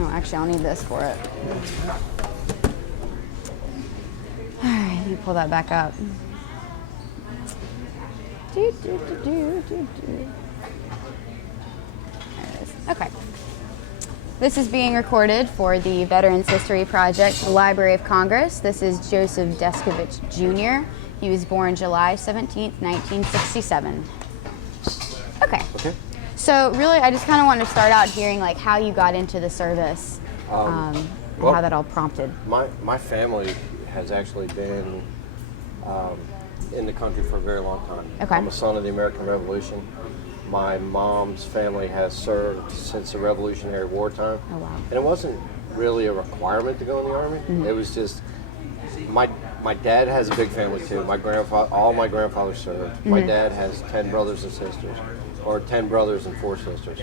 Oh, actually, I'll need this for it. All right, let me pull that back up. There it is. Okay. This is being recorded for the Veterans History Project, the Library of Congress. This is Joseph Deskevich Jr. He was born July 17th, 1967. Okay. So really, I just kind of want to start out hearing like how you got into the service, and how that all prompted. My family has actually been in the country for a very long time. Okay. I'm a son of the American Revolution. My mom's family has served since the Revolutionary War time. Oh, wow. And it wasn't really a requirement to go in the Army. Mm-hmm. It was just, my dad has a big family too. All my grandfathers served. Mm-hmm. My dad has 10 brothers and sisters, or 10 brothers and 4 sisters.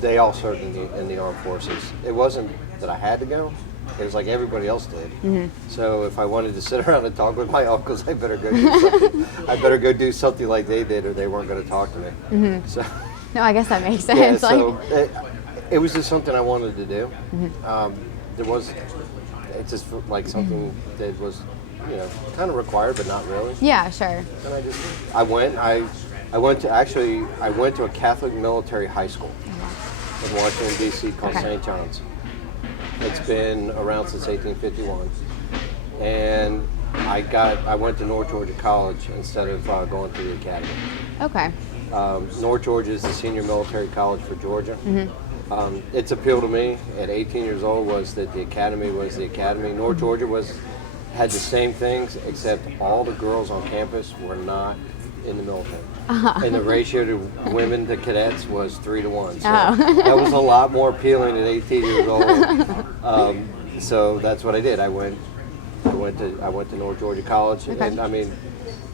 They all served in the armed forces. It wasn't that I had to go. It was like everybody else did. Mm-hmm. So if I wanted to sit around and talk with my uncles, I better go do something. I better go do something like they did, or they weren't going to talk to me. Mm-hmm. So, no, I guess that makes sense. yeah, so it was just something I wanted to do. Mm-hmm. It's just like something that was, kind of required, but not really. Yeah, sure. And I went to a Catholic military high school in Washington, D.C. called St. John's. It's been around since 1851, and I went to North Georgia College instead of going to the academy. Okay. North Georgia is the senior military college for Georgia. Mm-hmm. Its appeal to me at 18 years old was that the academy was the academy. North Georgia had the same things, except all the girls on campus were not in the military. And the ratio to women to cadets was 3-to-1. So that was a lot more appealing at 18 years old. So that's what I did. I went to North Georgia College, and I mean,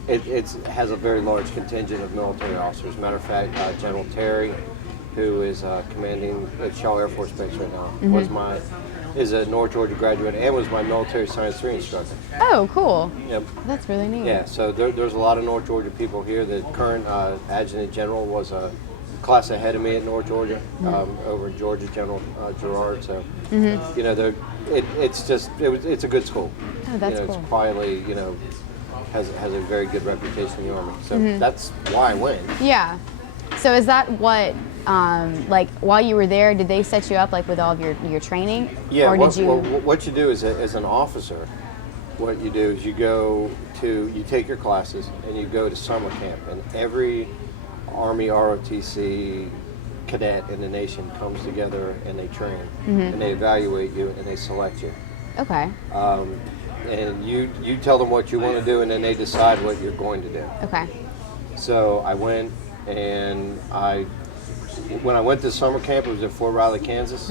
it has a very large contingent of military officers. Matter of fact, General Terry, who is commanding at Shaw Air Force Base right now, is a North Georgia graduate and was my military science 3 instructor. Oh, cool. Yep. That's really neat. Yeah, so there's a lot of North Georgia people here. The current adjutant general was a class ahead of me at North Georgia, over in Georgia, General Gerard. So, it's a good school. Oh, that's cool. It's quietly, has a very good reputation in the Army. So that's why I went. Yeah. So is that what, like while you were there, did they set you up like with all of your training? Yeah. Or what you do is, as an officer, what you do is you take your classes and you go to summer camp, and every Army ROTC cadet in the nation comes together and they train, and they evaluate you and they select you. Okay. And you tell them what you want to do, and then they decide what you're going to do. Okay. So I went, and when I went to summer camp, it was at Fort Riley, Kansas.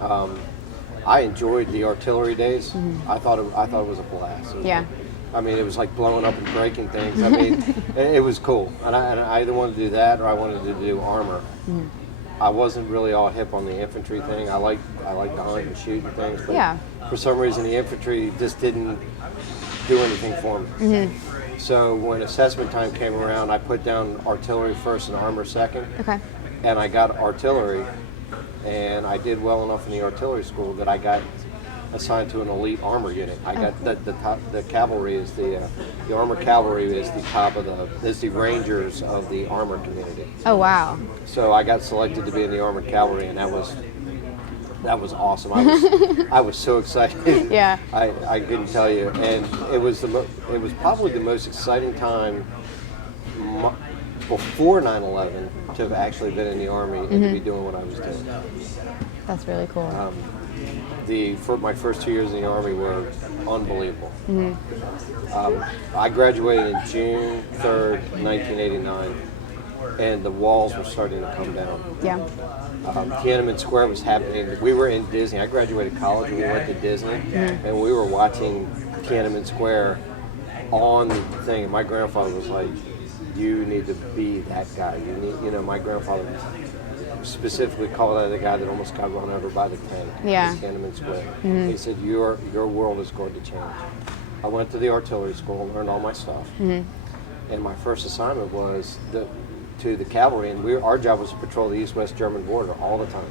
I enjoyed the artillery days. I thought it was a blast. It was like blowing up and breaking things. I mean, it was cool. And I either wanted to do that or I wanted to do armor. I wasn't really all hip on the infantry thing. I like to hunt and shoot and things, but for some reason the infantry just didn't do anything for me. So when assessment time came around, I put down artillery first and armor second. Okay. And I got artillery, and I did well enough in the artillery school that I got assigned to an elite armor unit. I got the cavalry is the Armored Cavalry is the top of the Rangers of the armor community. Oh, wow. So I got selected to be in the Armored Cavalry, and that was awesome. I was so excited. Yeah. I couldn't tell you, and it was probably the most exciting time before 9/11 to have actually been in the Army and to be doing what I was doing. That's really cool. My first 2 years in the Army were unbelievable. I graduated in June 3rd, 1989, and the walls were starting to come down. Yeah. Tiananmen Square was happening. We were in Disney. I graduated college and we went to Disney, and we were watching Tiananmen Square on the thing. And my grandfather was like, "You need to be that guy. My grandfather specifically called out the guy that almost got run over by the tank. Yeah. Tiananmen Square. He said, "Your world is going to change." I went to the artillery school and learned all my stuff. And my first assignment was to the cavalry, and our job was to patrol the east-west German border all the time.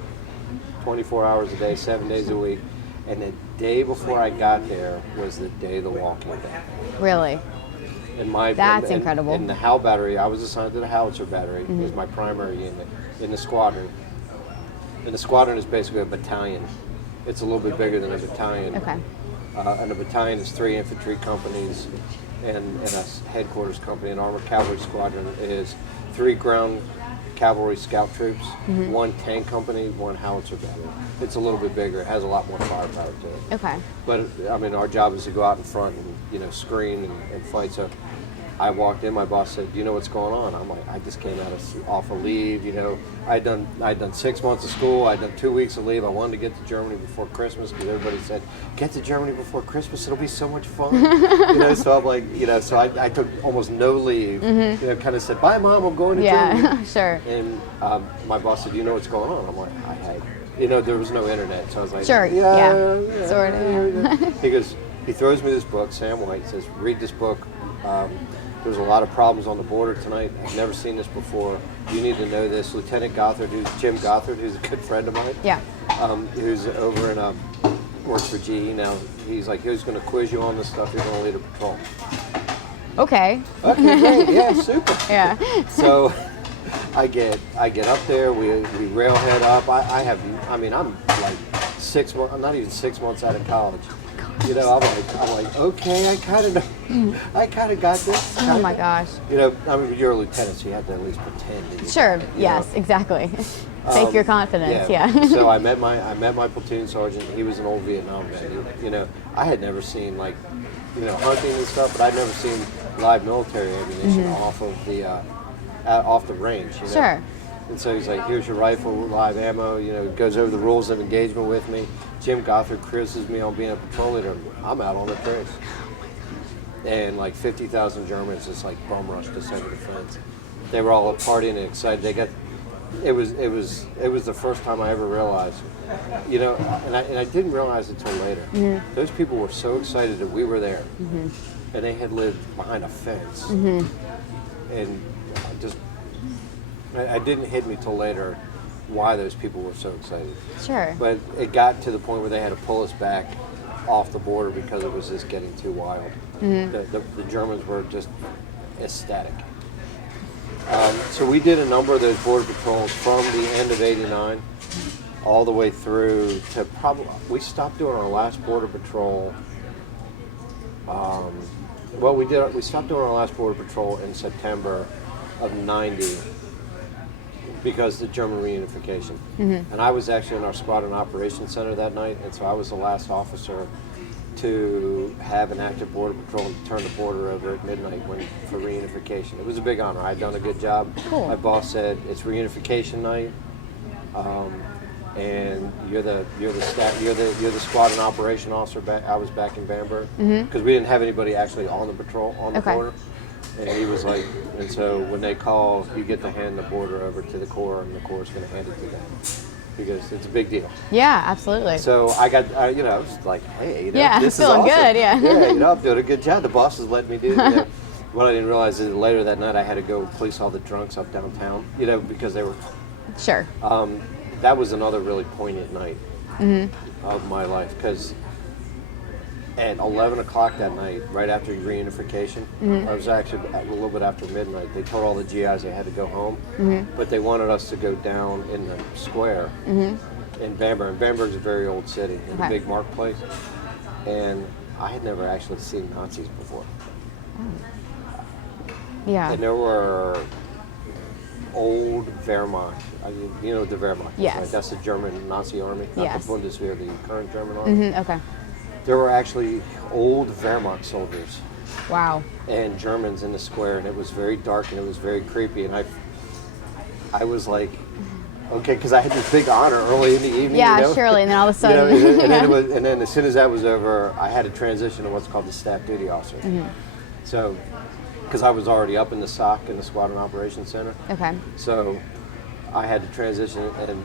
24 hours a day, 7 days a week. And the day before I got there was the day the wall came down. Really? That's incredible. In the HAL battery, I was assigned to the howitzer battery. It was my primary unit in the squadron. And the squadron is basically a battalion. It's a little bit bigger than a battalion. Okay. And a battalion is 3 infantry companies and a headquarters company. An Armored Cavalry squadron is 3 ground cavalry scout troops, 1 tank company, 1 howitzer battery. It's a little bit bigger. It has a lot more firepower to it. Okay. But I mean, our job is to go out in front and screen and fight. So I walked in. My boss said, "Do you know what's going on?" I'm like, "I just came off of leave. I'd done 6 months of school. I'd done 2 weeks of leave. I wanted to get to Germany before Christmas because everybody said, get to Germany before Christmas. It'll be so much fun." So I'm like, so I took almost no leave. Kind of said, "Bye, Mom. I'm going to Germany." Yeah, sure. And my boss said, "Do you know what's going on?" I'm like, "I had." There was no internet, so I was like, Sure, yeah. Sort of. He throws me this book, Sam White, says, "Read this book. There's a lot of problems on the border tonight. I've never seen this before. You need to know this." Lieutenant Gothard, Jim Gothard, who's a good friend of mine, Yeah. who's over in, works for GE now, he's like, "He's going to quiz you on this stuff. You're going to lead a patrol." Okay. Okay, great. Yeah, super. Yeah. So I get up there. We railhead up. I'm like 6 months. I'm not even 6 months out of college. I'm like, okay, I kind of got this. Oh my gosh. You're a lieutenant, so you have to at least pretend. Sure. Yes. Exactly. Fake your confidence. Yeah. So I met my platoon sergeant. He was an old Vietnam vet. I had never seen hunting and stuff, but I'd never seen live military ammunition off the range. Sure. And so he's like, "Here's your rifle, live ammo." Goes over the rules of engagement with me. Jim Gothard quizzes me on being a patrol leader. I'm out on the trace. And like 50,000 Germans just like bum rushed us over the fence. They were all partying and excited. It was the first time I ever realized, and I didn't realize it till later. Those people were so excited that we were there, and they had lived behind a fence, and it didn't hit me till later why those people were so excited. Sure. But it got to the point where they had to pull us back off the border because it was just getting too wild. The Germans were just ecstatic. So we did a number of those border patrols from the end of '89 all the way through to we stopped doing our last border patrol. We stopped doing our last border patrol in September of '90 because the German reunification. And I was actually in our squadron operations center that night, and so I was the last officer to have an active border patrol and turn the border over at midnight for reunification. It was a big honor. I'd done a good job. Cool. My boss said, "It's reunification night, and you're the squadron operation officer." I was back in Bamberg because we didn't have anybody actually on the patrol on the border. And he was like, and so when they call, you get to hand the border over to the Corps, and the Corps is going to hand it to them because it's a big deal. Yeah, absolutely. So I got, I was like, hey, yeah, this feeling is awesome. Good. Yeah. Yeah, I'm doing a good job. The boss is letting me do it. What I didn't realize is that later that night I had to go police all the drunks up downtown, because they were. Sure. That was another really poignant night of my life because at 11 o'clock that night, right after reunification, I was actually a little bit after midnight, they told all the GIs they had to go home, but they wanted us to go down in the square in Bamberg. And Bamberg's a very old city, in a big marketplace, and I had never actually seen Nazis before. Yeah. And there were old Wehrmacht. You know the Wehrmacht. Yes. Right? That's the German Nazi army, not Yes. the Bundeswehr, the current German army. Okay. There were actually old Wehrmacht soldiers Wow. and Germans in the square, and it was very dark and it was very creepy. And I was like, okay, because I had this big honor early in the evening. Yeah, surely, and then all of a sudden. And then as soon as that was over, I had to transition to what's called the staff duty officer. So, because I was already up in the SOC in the Squadron Operations Center. Okay. So, I had to transition, and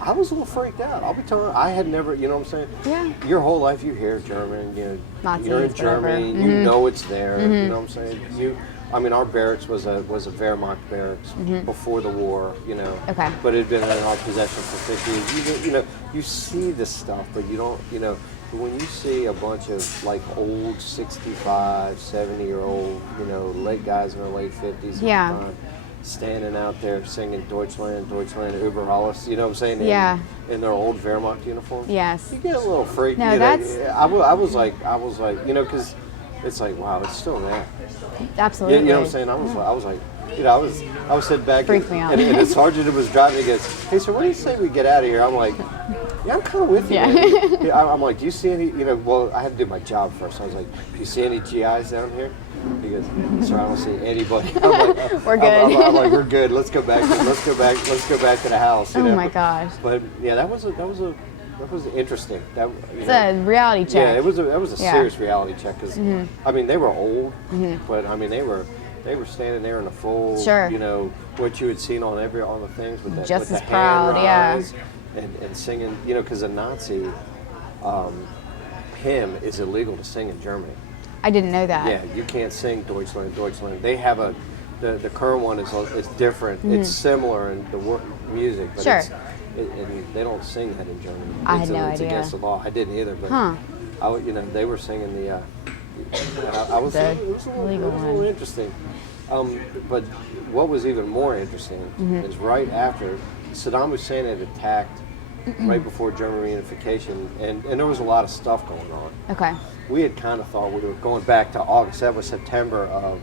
I was a little freaked out. I'll be telling you, I had never, you know what I'm saying? Yeah. Your whole life you hear German, Nazis, you're in Germany, whatever. you know it's there, you know what I'm saying? I mean, our barracks was a Wehrmacht barracks before the war, you know. Okay. But it had been in our possession for 50 years. You know, you see this stuff, but you don't, you know, when you see a bunch of like old 65, 70-year-old, you know, late guys in their late 50s, Yeah. at the time, standing out there singing Deutschland, Deutschland, über alles, you know what I'm saying? Yeah. In their old Wehrmacht uniforms. Yes. You get a little freaked. No, you know? that's- I was like, you know, because it's like, wow, it's still there. Absolutely. You know what I'm saying? I was like, you know, I was sitting back, Freaked me out. and the sergeant was driving. He goes, "Hey, sir, what do you say we get out of here?" I'm like, "Yeah, I'm kind of with you." Yeah. Man. Yeah, I'm like, "Do you see any?" You know, well, I had to do my job first. I was like, "Do you see any GIs down here?" He goes, "Sir, I don't see anybody." I'm like, We're good. I'm like, "We're good. Let's go back. Let's go back to the house." You Oh know? my gosh. But yeah, that was interesting. That, you It's know, a reality check. yeah, that was a Yeah. serious reality check because I mean they were old, but I mean they were standing there in the full, Sure. you know, what you had seen on the things with the Just with as the proud, hand yeah. rise and singing, you know, because a Nazi hymn is illegal to sing in Germany. I didn't know that. Yeah, you can't sing Deutschland, Deutschland. They have the current one is different. It's similar in the music, but Sure. and they don't sing that in Germany. I had It's no It's idea. against the law. I didn't either, but Huh. you know, they were singing the. I was. The It was a legal little one. interesting. But what was even more interesting is right after Saddam Hussein had attacked, right before German reunification, and there was a lot of stuff going on. Okay. We had kind of thought we were going back to August. That was September of,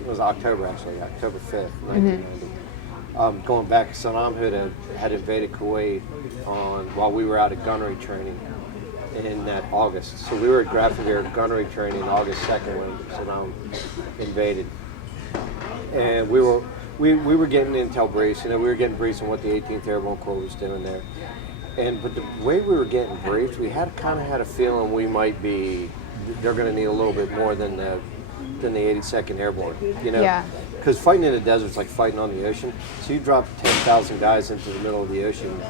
it was October actually, October 5th, 1990. Going back, Saddam had invaded Kuwait while we were out at gunnery training in that August. So we were at Grafenwehr gunnery training August 2nd when Saddam invaded. And we were getting intel briefs, you know, we were getting briefs on what the 18th Airborne Corps was doing there. But the way we were getting briefed, we had a feeling we might be, they're going to need a little bit more than the 82nd Airborne, you know? Yeah. Because fighting in the desert is like fighting on the ocean. So you drop 10,000 guys into the middle of the ocean,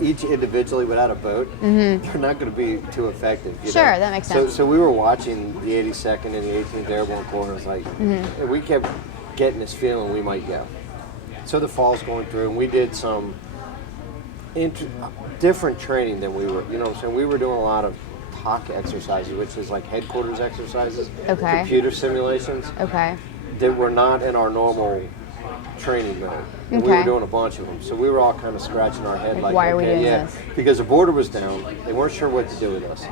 each individually without a boat, they're not going to be too effective. You Sure, know? that makes sense. So we were watching the 82nd and the 18th Airborne Corps, and it was like, and we kept getting this feeling we might go. So the fall's going through, and we did some different training than we were, you know what I'm saying? We were doing a lot of TOC exercises, which is like headquarters exercises, Okay. computer simulations Okay. that were not in our normal training mode. And we Okay. were doing a bunch of them. So we were all kind of scratching our head like, why are we okay, doing yeah. this? Because the border was down. They weren't sure what to do with us.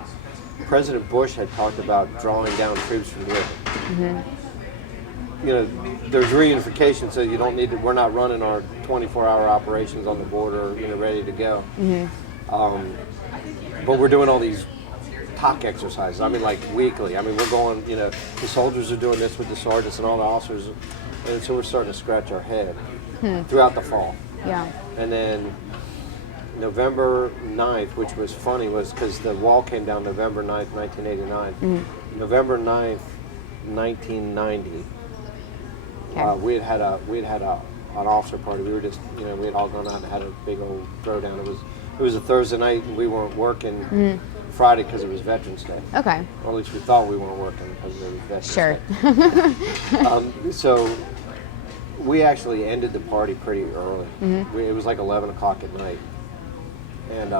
President Bush had talked about drawing down troops from Europe. You know, there's reunification, so you don't need to, we're not running our 24-hour operations on the border, you know, ready to go. But we're doing all these TOC exercises. I mean, like weekly. I mean, we're going, you know, the soldiers are doing this with the sergeants and all the officers. And so we're starting to scratch our head throughout the fall. Yeah. And then November 9th, which was funny, was because the wall came down November 9th, 1989. November 9th, 1990, Okay. we had an officer party. We were just, you know, we had all gone out and had a big old throwdown. It was a Thursday night, and we weren't working Friday because it was Veterans Day. Okay. Or at least we thought we weren't working because it was Veterans Day. Sure. So we actually ended the party pretty early. It was like 11 o'clock at night. And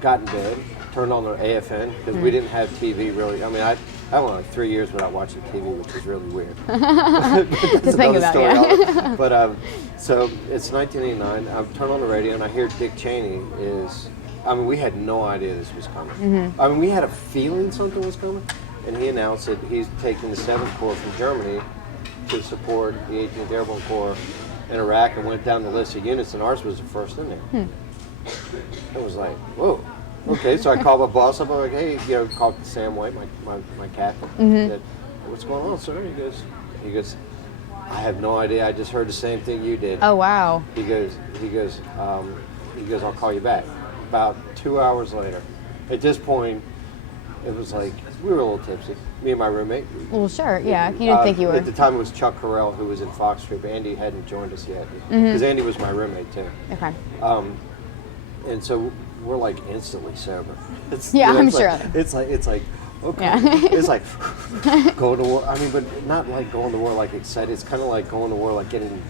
got in bed, turned on the AFN, because we didn't have TV really. I mean, I went like 3 years without watching TV, which is really weird. To think about, yeah. But so it's 1989. I turn on the radio and I hear Dick Cheney is. I mean, we had no idea this was coming. I mean, we had a feeling something was coming, and he announced that he's taking the 7th Corps from Germany to support the 18th Airborne Corps in Iraq, and went down the list of units, and ours was the first in there. It was like, whoa. Okay, so I called my boss up. I'm like, hey, you know, called Sam White, my captain. Said, what's going on, sir? He goes, I have no idea. I just heard the same thing you did. Oh, wow. He goes, I'll call you back. About 2 hours later. At this point, it was like, we were a little tipsy. Me and my roommate. Well, sure. Yeah. You didn't think you were. At the time, it was Chuck Carell, who was in Fox Troop. Andy hadn't joined us yet. Because Andy was my roommate, too. Okay. And so we're like instantly sober. Yeah, I'm it's sure. Like, it's like, Okay. Yeah. It's like going to war. I mean, but not like going to war like excited. It's kind of like going to war like getting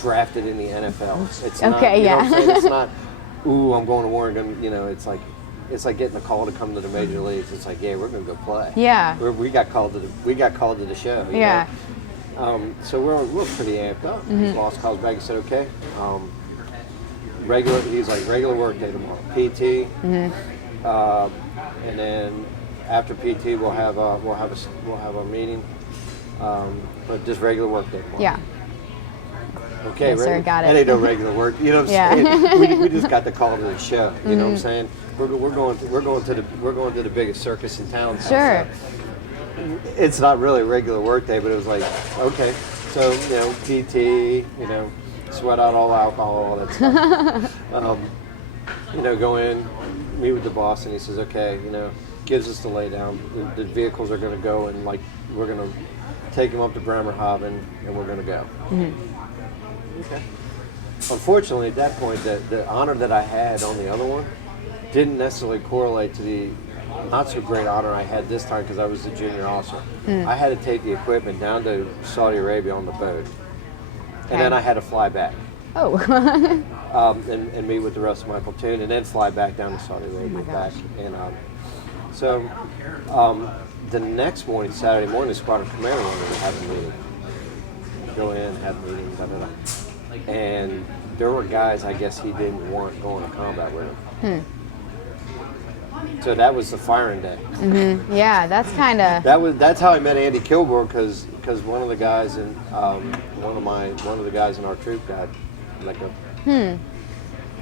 drafted in the NFL. It's not, Okay, you know yeah. what I'm saying? It's not, ooh, I'm going to war and gonna, you know, it's like getting a call to come to the major leagues. It's like, yeah, we're gonna go play. Yeah. We got called to the show. You Yeah. know? So we're pretty amped up. Boss calls back and said, okay, he's like regular work day tomorrow, PT, and then after PT we'll have a meeting, but just regular work day tomorrow. Yeah. Okay, Yes, sir, got it. That ain't no regular work. You know what I'm Yeah. saying? we just got the call to the show. You know what I'm saying? We're going to the biggest circus in town. Sure. So it's not really a regular work day, but it was like, okay, so you know, PT, you know, sweat out all alcohol, all that stuff. You know, go in, meet with the boss, and he says, okay, you know, gives us the lay down. The vehicles are going to go, and like we're going to take them up to Bremerhaven, and we're going to go. Okay. Unfortunately, at that point, the honor that I had on the other one didn't necessarily correlate to the not so great honor I had this time because I was the junior officer. I had to take the equipment down to Saudi Arabia on the boat, and then I had to fly back. Oh. And meet with the rest of my platoon, and then fly back down to Saudi Arabia back. And so the next morning, Saturday morning, the squadron commander wanted to have a meeting. Go in, have a meeting, da da da. And there were guys I guess he didn't want going to combat with him. So that was the firing day. Yeah, that's kind of. That's how I met Andy Kilgore because one of the guys in one of the guys in our troop got like a.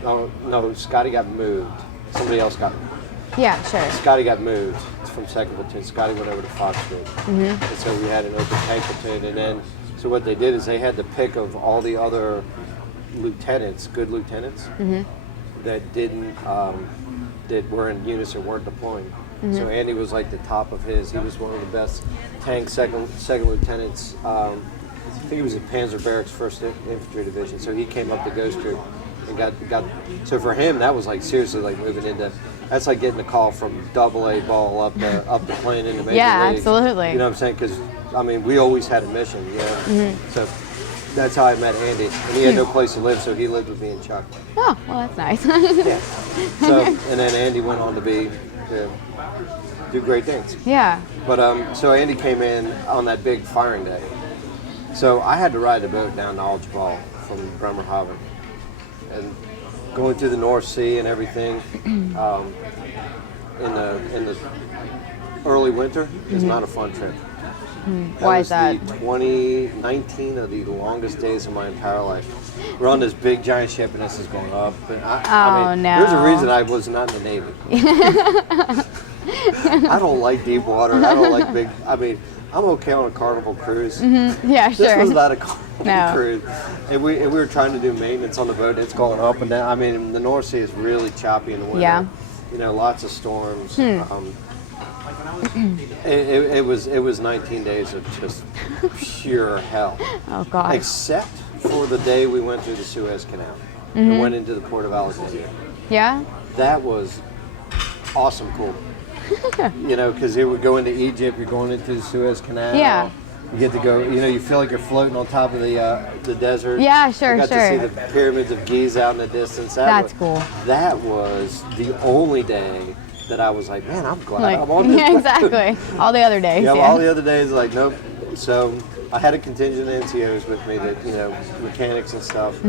No, Scotty got moved. Somebody else got moved. Yeah, sure. Scotty got moved from second platoon. Scotty went over to Fox Group. And so we had an open tank platoon, and then so what they did is they had the pick of all the other lieutenants, good lieutenants, that didn't that were in unison, weren't deploying. So Andy was like the top of his. He was one of the best tank second lieutenants. I think he was in Panzer Barracks 1st Infantry Division. So he came up to Ghost Troop and got. So for him, that was like seriously like moving into. That's like getting a call from AA ball up the plane into major Yeah, leagues. absolutely. You know what I'm saying? Because I mean, we always had a mission. You know. So that's how I met Andy, and he had no place to live, so he lived with me and Chuck. Oh, well, that's nice. Yeah. So and then Andy went on to do great things. Yeah. But so Andy came in on that big firing day. So I had to ride the boat down to Algebal from Bremerhaven, and going through the North Sea and everything in the early winter is not a fun trip. Why is that? Was the 2019 of the longest days of my entire life. We're on this big giant ship and this is going up. And I mean, no. There's a reason I was not in the Navy. I don't like deep water. I don't like big. I mean, I'm okay on a Carnival cruise. Yeah, sure. This was not a Carnival No. cruise. And we were trying to do maintenance on the boat. It's going up and down. I mean, the North Sea is really choppy in the winter. Yeah. You know, lots of storms. It was 19 days of just pure hell. Oh, God. Except for the day we went through the Suez Canal and went into the port of Alexandria. Yeah? That was awesome cool. You know, because it would go into Egypt, you're going into the Suez Canal. Yeah. You get to go, you know, you feel like you're floating on top of the desert. Yeah, sure, I got sure. to see the pyramids of Giza out in the distance. That's cool. That was the only day that I was like, man, I'm glad Like, I'm on this yeah, boat. exactly. All the other days. Yeah, Yeah. all the other days, like, nope. So I had a contingent of NCOs with me that, you know, mechanics and stuff.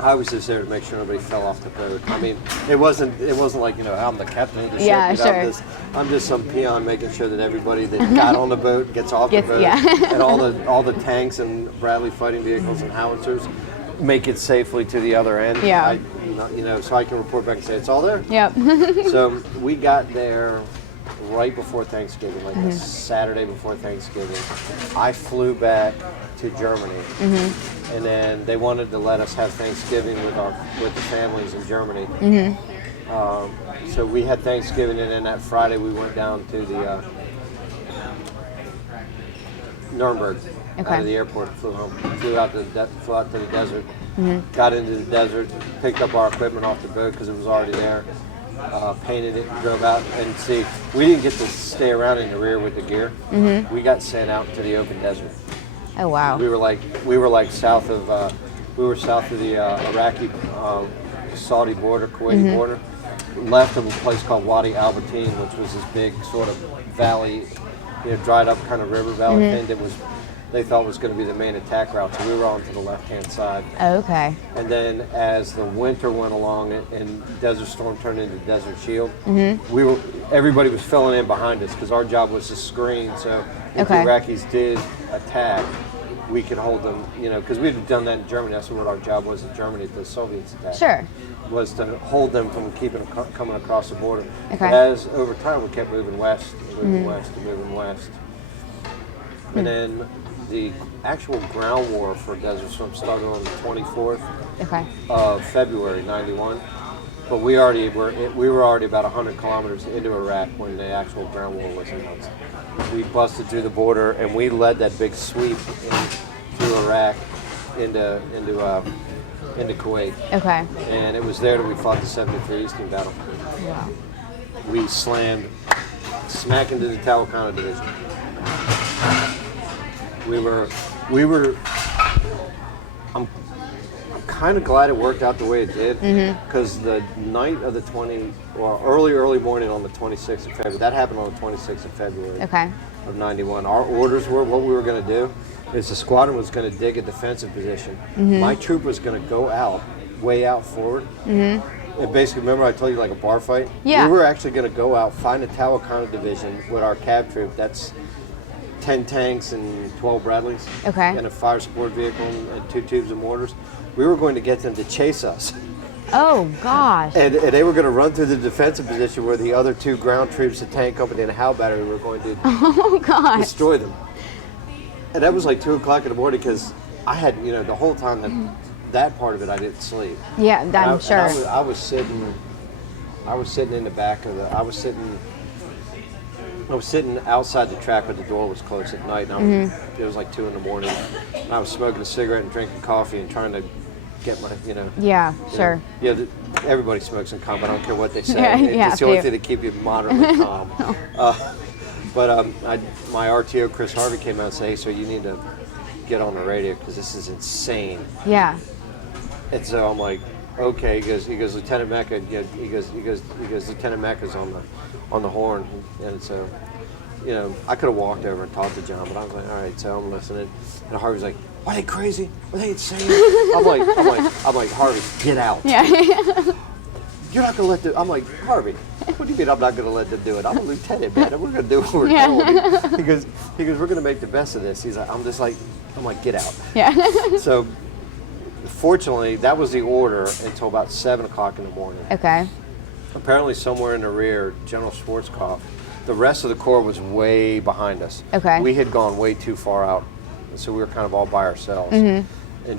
I was just there to make sure nobody fell off the boat. I mean, it wasn't like, you know, I'm the captain of the ship. Yeah, you know, sure. I'm just some peon making sure that everybody that got on the boat gets off the boat, yeah. and all the tanks and Bradley fighting vehicles and howitzers make it safely to the other end. Yeah. You know, so I can report back and say it's all there. Yep. So we got there right before Thanksgiving, like the Saturday before Thanksgiving. I flew back to Germany, and then they wanted to let us have Thanksgiving with the families in Germany. So we had Thanksgiving, and then that Friday we went down to the Nuremberg. Okay. Out of the airport, flew out to the desert, got into the desert, picked up our equipment off the boat because it was already there, painted it, and drove out. And see, we didn't get to stay around in the rear with the gear. We got sent out to the open desert. Oh wow. We were like south of the Iraqi, Saudi border, Kuwaiti border. Left of a place called Wadi Albertine, which was this big sort of valley, dried up kind of river valley thing that they thought was going to be the main attack route. So we were on to the left-hand side. Okay. And then as the winter went along and Desert Storm turned into Desert Shield, everybody was filling in behind us because our job was to screen. So if the Iraqis did attack, we could hold them, because we'd done that in Germany. That's what our job was in Germany if the Soviets attacked. Sure. Was to hold them from coming across the border. Okay. But as over time we kept moving west, moving west, and moving west. And then the actual ground war for Desert Storm started on the 24th of February, 91. But we were already about 100 kilometers into Iraq when the actual ground war was announced. We busted through the border and we led that big sweep through Iraq into Kuwait. Okay. And it was there that we fought the 73 Eastern Battle. Wow. We slammed smack into the Talakana division. I'm kind of glad it worked out the way it did, because the night of the early morning on the 26th of February, that happened on the 26th of February of 91. Our orders were, what we were going to do is the squadron was going to dig a defensive position. My troop was going to go out, way out forward. And basically, remember I told you like a bar fight? Yeah. We were actually going to go out, find a Talakana division with our cav troop. That's 10 tanks and 12 Bradleys. And a fire support vehicle and 2 tubes of mortars. We were going to get them to chase us. Oh, gosh. And they were going to run through the defensive position where the other 2 ground troops, the tank company and a Howe battery, were going to destroy them. And that was like 2 o'clock in the morning because I had, the whole time that part of it I didn't sleep. Yeah, I'm sure. I was sitting in the back of I was sitting outside the track, but the door was closed at night. And it was like 2 in the morning. And I was smoking a cigarette and drinking coffee and trying to get my, Yeah, sure. Everybody smokes in combat. I don't care what they say. It's the only thing to keep you moderately calm. But my RTO, Chris Harvey, came out and said, hey, so you need to get on the radio because this is insane. Yeah. And so I'm like, okay. He goes, Lieutenant Mecca. He goes, Lieutenant Mecca's on the horn. And so, I could have walked over and talked to John, but I was like, all right. So I'm listening. And Harvey's like, are they crazy? Are they insane? I'm like, Harvey, get out. Yeah. You're not gonna let them. I'm like, Harvey, what do you mean I'm not gonna let them do it? I'm a lieutenant, man, and we're gonna do what we're doing. He goes, we're gonna make the best of this. He's like, I'm like, get out. Yeah. So, fortunately, that was the order until about 7 o'clock in the morning. Okay. Apparently, somewhere in the rear, General Schwarzkopf, the rest of the Corps was way behind us. Okay. We had gone way too far out, so we were kind of all by ourselves. And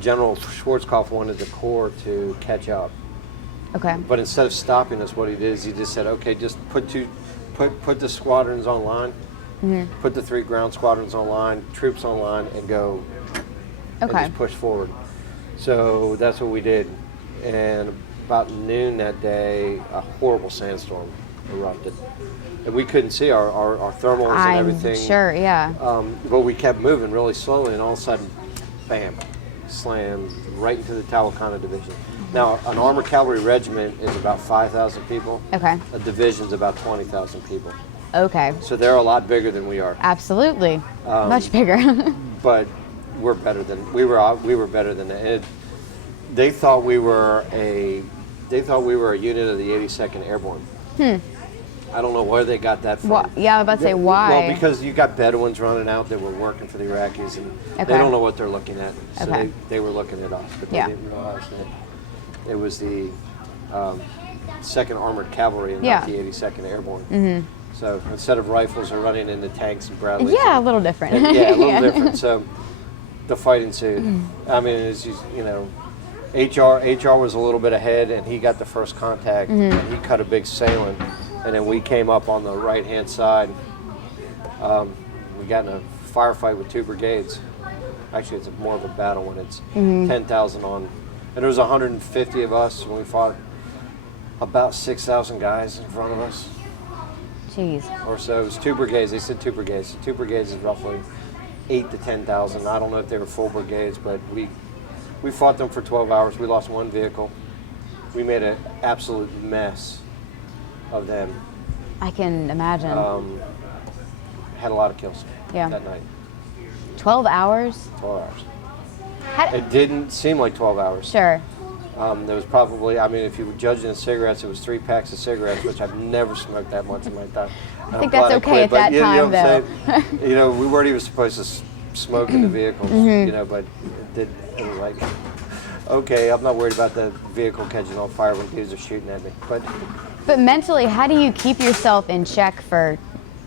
General Schwarzkopf wanted the Corps to catch up. Okay. But instead of stopping us, what he did is he just said, okay, just put the squadrons online, put the 3 ground squadrons online, troops online, and go. And just push forward. So that's what we did. And about noon that day, a horrible sandstorm erupted. And we couldn't see our thermals and everything. Sure, yeah. But we kept moving really slowly, and all of a sudden, bam, slammed right into the Talakana division. Now, an Armored Cavalry regiment is about 5,000 people. Okay. A division's about 20,000 people. Okay. So they're a lot bigger than we are. Absolutely. Much bigger. But we were better than that. They thought we were a unit of the 82nd Airborne. I don't know where they got that from. Well, yeah, I was about to say why. Well, because you got Bedouins running out that were working for the Iraqis, and they don't know what they're looking at. So they were looking at us, but they didn't realize that it was the 2nd Armored Cavalry and not the 82nd Airborne. So instead of rifles, they're running into tanks and Bradleys. Yeah, a little different. A little different. So the fight ensued. I mean, it's just, HR was a little bit ahead, and he got the first contact, and he cut a big sailing. And then we came up on the right-hand side. We got in a firefight with 2 brigades. Actually, it's more of a battle when it's 10,000 on. And there was 150 of us when we fought. about 6,000 guys in front of us. Jeez. Or so. It was 2 brigades. They said 2 brigades. 2 brigades is roughly 8 to 10,000. I don't know if they were full brigades, but we fought them for 12 hours. We lost 1 vehicle. We made an absolute mess of them. I can imagine. Had a lot of kills that night. 12 hours? 12 hours. It didn't seem like 12 hours. Sure. There was probably, I mean, if you were judging the cigarettes, it was 3 packs of cigarettes, which I've never smoked that much in my time. I think that's okay at that time, though. You know, we weren't even supposed to smoke in the vehicles, you know, but it was like, okay, I'm not worried about the vehicle catching on fire when dudes are shooting at me. But mentally, how do you keep yourself in check for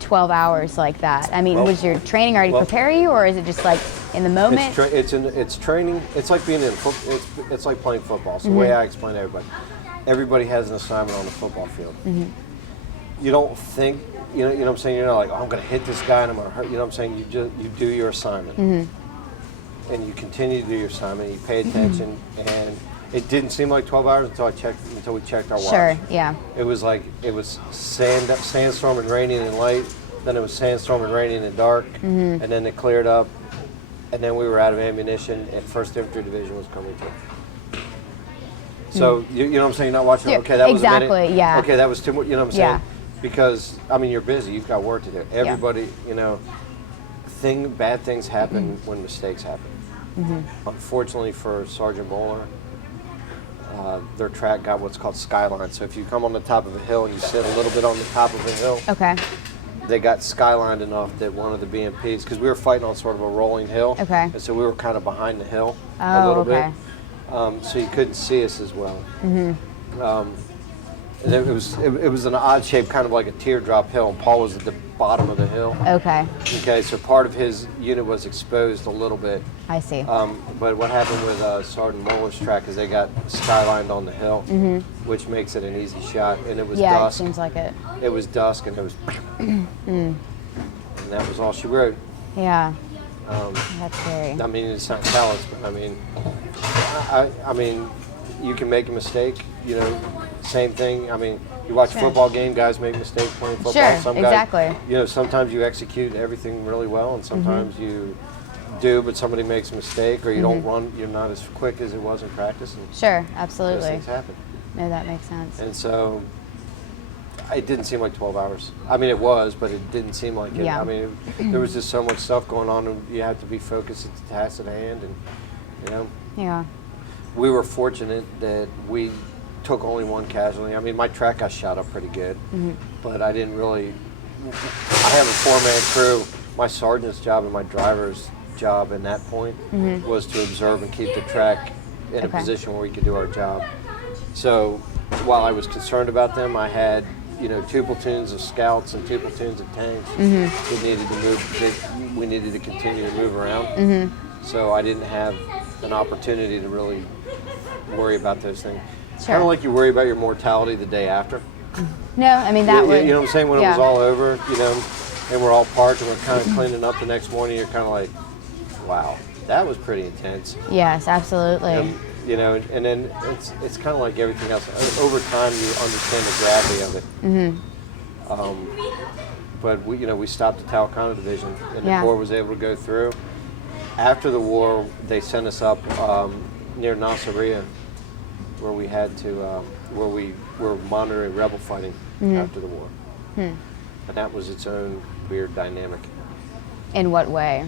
12 hours like that? I mean, was your training already prepare you, or is it just like in the moment? It's training. It's like being in it's like playing football. It's the way I explain to everybody. Everybody has an assignment on the football field. You don't think, you know what I'm saying? You're not like, oh, I'm going to hit this guy and I'm going to hurt. You know what I'm saying? You do your assignment, and you continue to do your assignment. You pay attention, and it didn't seem like 12 hours until we checked our watch. Sure, yeah. It was like, it was sandstorm and raining and light, then it was sandstorm and raining and dark, and then it cleared up, and then we were out of ammunition, and 1st Infantry Division was coming through. So, you know what I'm saying? You're not watching, okay, that was a minute. Yeah. Okay, that was too much, you know what I'm saying? Because, I mean, you're busy, you've got work to do. Everybody, you know, bad things happen when mistakes happen. Unfortunately for Sergeant Moeller, their track got what's called skyline. So if you come on the top of a hill and you sit a little bit on the top of a hill, they got skylined enough that one of the BMPs, because we were fighting on sort of a rolling hill, and so we were kind of behind the hill a little bit, so you couldn't see us as well. And it was an odd shape, kind of like a teardrop hill, and Paul was at the bottom of the hill. Okay, so part of his unit was exposed a little bit. I see. But what happened with Sergeant Moeller's track is they got skylined on the hill, which makes it an easy shot, and it was dusk. Yeah, it seems like it. It was dusk, and it was, and that was all she wrote. Yeah. That's scary. I mean, it's not callous, but I mean, you can make a mistake, you know, same thing. I mean, you watch a football game, guys make mistakes playing football. Sure, Some exactly. Guys, you know, sometimes you execute everything really well, and sometimes you do, but somebody makes a mistake, or you don't run, you're not as quick as it was in practice. And sure, absolutely. those things happen. No, that makes sense. And so, it didn't seem like 12 hours. I mean, it was, but it didn't seem like it. Yeah. I mean, there was just so much stuff going on, and you had to be focused at the task at hand, and, you know. Yeah. We were fortunate that we took only 1 casualty. I mean, my track got shot up pretty good, but I didn't really. I have a 4-man crew. My sergeant's job and my driver's job in that point was to observe and keep the track in a position where we could do our job. So while I was concerned about them, I had, you know, 2 platoons of scouts and 2 platoons of tanks. We needed to move. We needed to continue to move around. So I didn't have an opportunity to really worry about those things. Kind of like you worry about your mortality the day after. No, I mean that would. You know what I'm saying? When it was all over, you know, and we're all parked and we're kind of cleaning up the next morning, you're kind of like, wow, that was pretty intense. Yes, absolutely. You know, and then it's kind of like everything else. Over time, you understand the gravity of it. But we stopped the Talcana Division, and the Corps was able to go through. After the war, they sent us up near Nasiriyah, where we had to, where we were monitoring rebel fighting after the war. And that was its own weird dynamic. In what way?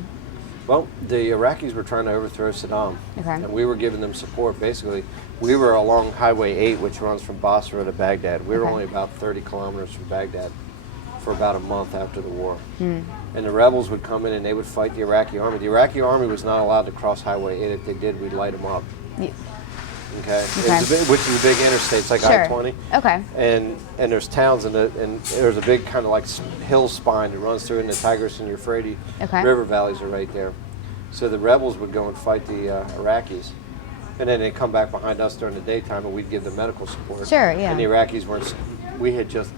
Well, the Iraqis were trying to overthrow Saddam, and we were giving them support. Basically, we were along Highway 8, which runs from Basra to Baghdad. We were only about 30 kilometers from Baghdad for about a month after the war. And the rebels would come in and they would fight the Iraqi army. The Iraqi army was not allowed to cross Highway 8. If they did, we'd light them up. Which is a big interstate. It's like I-20. And there's towns, and there's a big kind of like hill spine that runs through, and the Tigris and Euphrates river valleys are right there. So the rebels would go and fight the Iraqis, and then they'd come back behind us during the daytime, and we'd give them medical support. And the Iraqis weren't. We had just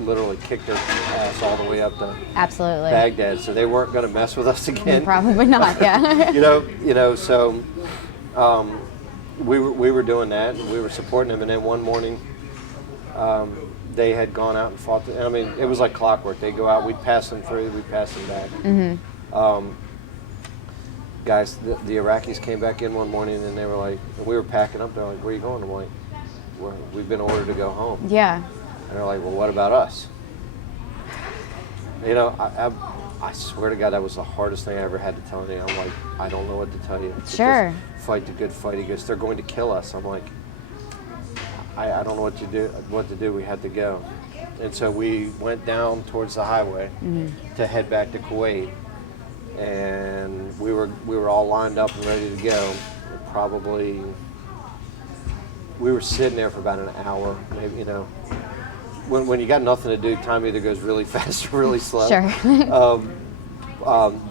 literally kicked their ass all the way up to Baghdad, so they weren't going to mess with us again. Probably not. So. We were doing that, and we were supporting them, and then one morning they had gone out and fought. I mean, it was like clockwork. They'd go out, we'd pass them through, we'd pass them back. Guys, the Iraqis came back in one morning and they were like, and we were packing up. They're like, "Where are you going?" I'm like, "We've been ordered to go home." Yeah. And they're like, "Well, what about us?" You know, I swear to God, that was the hardest thing I ever had to tell anyone. I'm like, I don't know what to tell you. Sure. Just fight the good fight. He goes, "They're going to kill us." I'm like, I don't know what to do. We had to go. And so we went down towards the highway to head back to Kuwait. And we were all lined up and ready to go. Probably, we were sitting there for about an hour, maybe, you know. When you got nothing to do, time either goes really fast or really slow. Sure.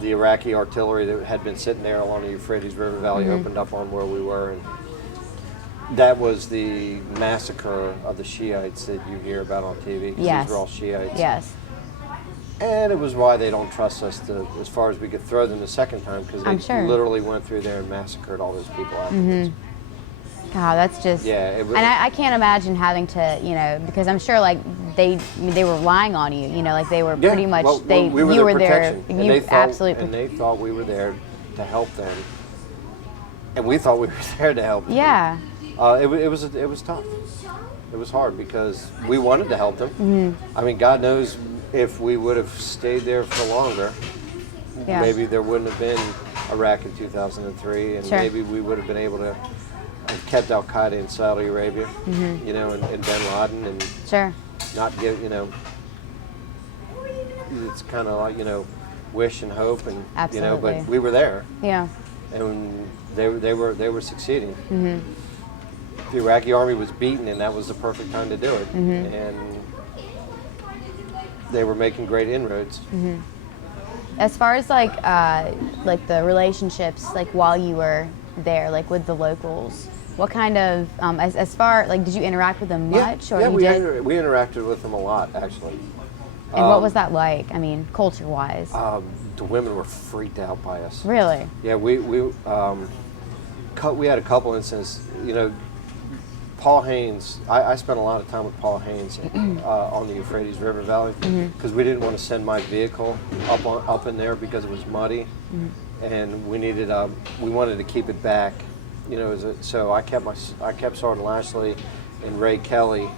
The Iraqi artillery that had been sitting there along the Euphrates River Valley opened up on where we were, and that was the massacre of the Shiites that you hear about on TV. Yes. These were all Shiites. Yes. And it was why they don't trust us as far as we could throw them the second time, because they literally went through there and massacred all those people afterwards. God, that's just. Yeah. And I can't imagine having to, you know, because I'm sure like they were relying on you, you know, like they were pretty much we were you were protection. there. And You they thought, absolutely. and they thought we were there to help them, and we thought we were there to help them. Yeah. It was tough. It was hard because we wanted to help them. I mean, God knows if we would have stayed there for longer, maybe there wouldn't have been Iraq in 2003, and maybe we would have been able to have kept Al Qaeda in Saudi Arabia, you know, and Bin Laden, and not give, you know. It's kind of like, you know, wish and hope, and you know, but we were there. Yeah. And they were succeeding. The Iraqi army was beaten, and that was the perfect time to do it. And they were making great inroads. As far as like the relationships, like while you were there, like with the locals, what kind of as far like did you interact with them much? Yeah, we interacted with them a lot, actually. And what was that like? I mean, culture-wise. The women were freaked out by us. Really? Yeah, we had a couple incidents. You know, Paul Haynes. I spent a lot of time with Paul Haynes on the Euphrates River Valley because we didn't want to send my vehicle up in there because it was muddy, and we wanted to keep it back. You know, so I kept Sergeant Lashley and Ray Kelly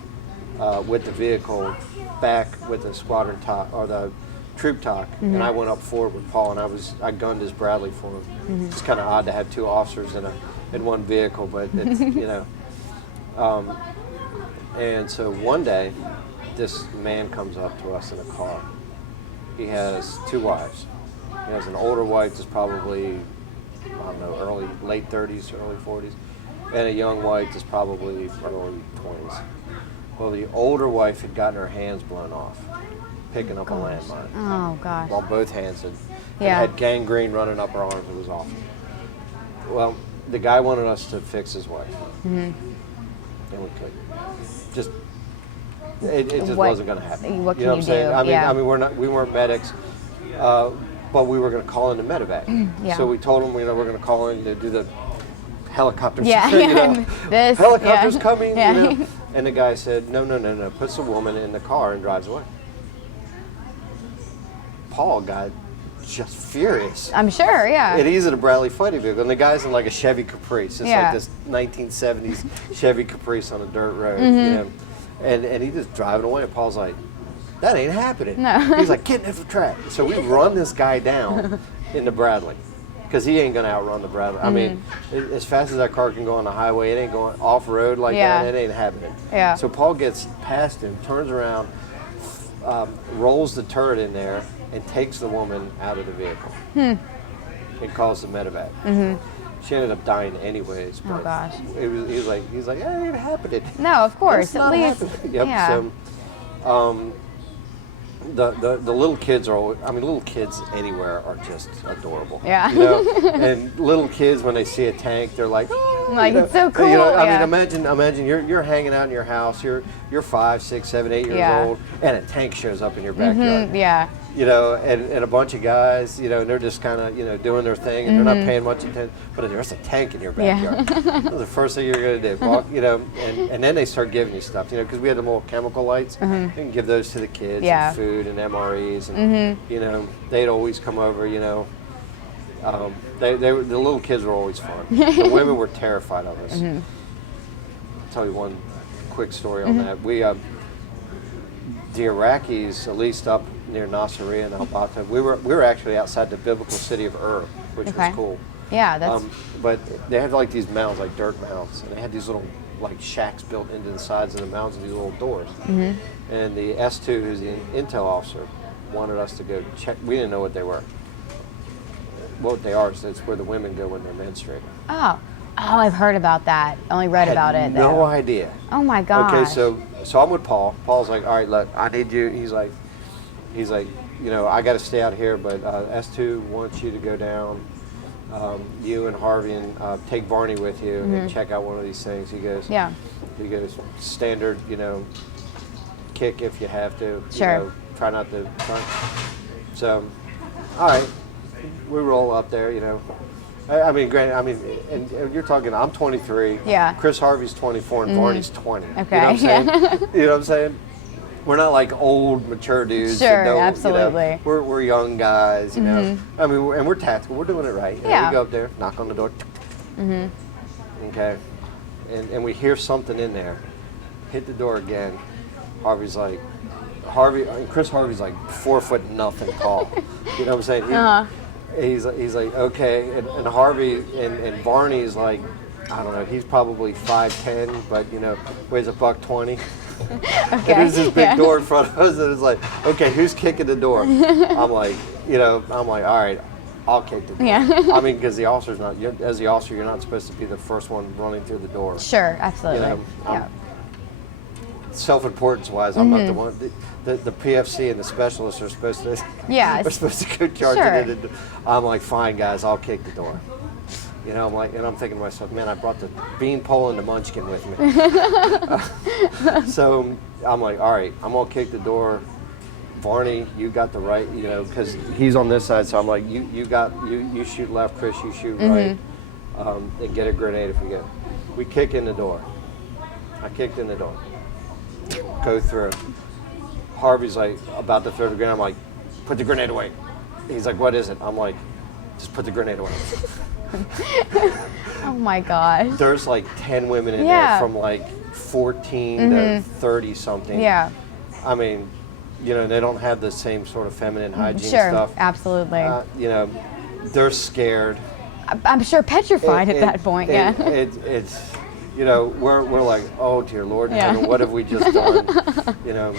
with the vehicle back with the squadron talk or the troop talk, and I went up forward with Paul, and I gunned his Bradley for him. It's kind of odd to have two officers in one vehicle, but it's, you know. And so one day, this man comes up to us in a car. He has two wives. He has an older wife that's probably, I don't know, late 30s, early 40s, and a young wife that's probably early 20s. Well, the older wife had gotten her hands blown off, picking up a landmine. Oh, gosh. Well, both hands had gangrene running up her arms. It was awful. Well, the guy wanted us to fix his wife. And we couldn't. It just wasn't going to happen. What can you know what I'm saying? do? I mean, we weren't medics, but we were going to call in the medevac. So we told them, you know, we're going to call in to do the helicopters. You know, helicopters coming. You know? And the guy said, no, puts the woman in the car and drives away. Paul got just furious. I'm sure, yeah. And he's in a Bradley fighting vehicle, and the guy's in like a Chevy Caprice. It's like this 1970s Chevy Caprice on a dirt road, you know. And he's just driving away, and Paul's like, that ain't happening. No. He's like, get in the track. So we run this guy down in the Bradley, because he ain't going to outrun the Bradley. I mean, as fast as that car can go on the highway, it ain't going off-road like that. It ain't happening. Yeah. So Paul gets past him, turns around, rolls the turret in there, and takes the woman out of the vehicle. And calls the medevac. She ended up dying anyways. But oh gosh. He's like, it ain't happening. No, of course. At least. Yep. Yeah. So, the little kids are always, I mean, little kids anywhere are just adorable. Yeah. You know? And little kids, when they see a tank, they're like, oh, Like, it's so cool. You know, I yeah. mean, imagine you're hanging out in your house. You're 5, 6, 7, 8 years Yeah. old, and a tank shows up in your backyard. Yeah. You know, and a bunch of guys, you know, and they're just kind of, you know, doing their thing, and they're not paying much attention. But there's a tank in your backyard. That's the first thing you're going to do. Walk, you know, and then they start giving you stuff, you know, because we had the little chemical lights. You can give those to the kids, and food and MREs, and you know, they'd always come over. You know, the little kids were always fun. The women were terrified of us. I'll tell you one quick story on that. We the Iraqis, at least up near Nasiriyah and Al-Bata, we were actually outside the biblical city of Ur, which was cool. Yeah, that's. But they had like these mounds, like dirt mounds, and they had these little like shacks built into the sides of the mounds with these little doors. And the S2, who's the intel officer, wanted us to go check. We didn't know what they were. What they are is it's where the women go when they're menstruating. Oh, I've heard about that. Only read about it. No though. idea. Oh my gosh. Okay, so I'm with Paul. Paul's like, all right, look, I need you. He's like, you know, I got to stay out here, but S2 wants you to go down. You and Harvey and take Barney with you and check out one of these things. He goes, He goes, standard, you know, kick if you have to. Sure. You know, try not to. So, all right, we roll up there. You know, I mean, granted, and you're talking. I'm 23. Yeah. Chris Harvey's 24 and Barney's 20. Okay. You know what I'm saying? You know what I'm saying? We're not like old, mature dudes. Sure, that know, absolutely. You know, we're young guys, you know. I mean, and we're tactical. We're doing it right. You know, we go up there, knock on the door. Okay. And we hear something in there. Hit the door again. Chris Harvey's like 4 foot nothing tall. You know what I'm saying? He's like, okay. And Harvey and Barney's like, I don't know, he's probably 5'10", but you know, weighs $120. And there's this big door in front of us, and it's like, okay, who's kicking the door? I'm like, all right, I'll kick the door. I mean, because the officer's not, as the officer, you're not supposed to be the first one running through the door. Sure, absolutely. You know, self-importance wise, I'm not the one. The PFC and the specialists are supposed to. Are supposed to go charging it. I'm like, fine, guys, I'll kick the door. You know, I'm like, and I'm thinking to myself, man, I brought the bean pole and the munchkin with me. So I'm like, all right, I'm gonna kick the door. Barney, you got the right, you know, because he's on this side. So I'm like, you shoot left, Chris, you shoot right, and get a grenade if we get. We kick in the door. I kicked in the door. Go through. Harvey's like about to throw the grenade. I'm like, put the grenade away. He's like, what is it? I'm like, just put the grenade away. Oh my gosh. There's like 10 women in there from like 14 to 30 something. Yeah. I mean, you know, they don't have the same sort of feminine hygiene Sure, stuff. absolutely. You know, they're scared. I'm sure petrified at that point. It's, you know, we're like, oh dear Lord, what have we just done? You know,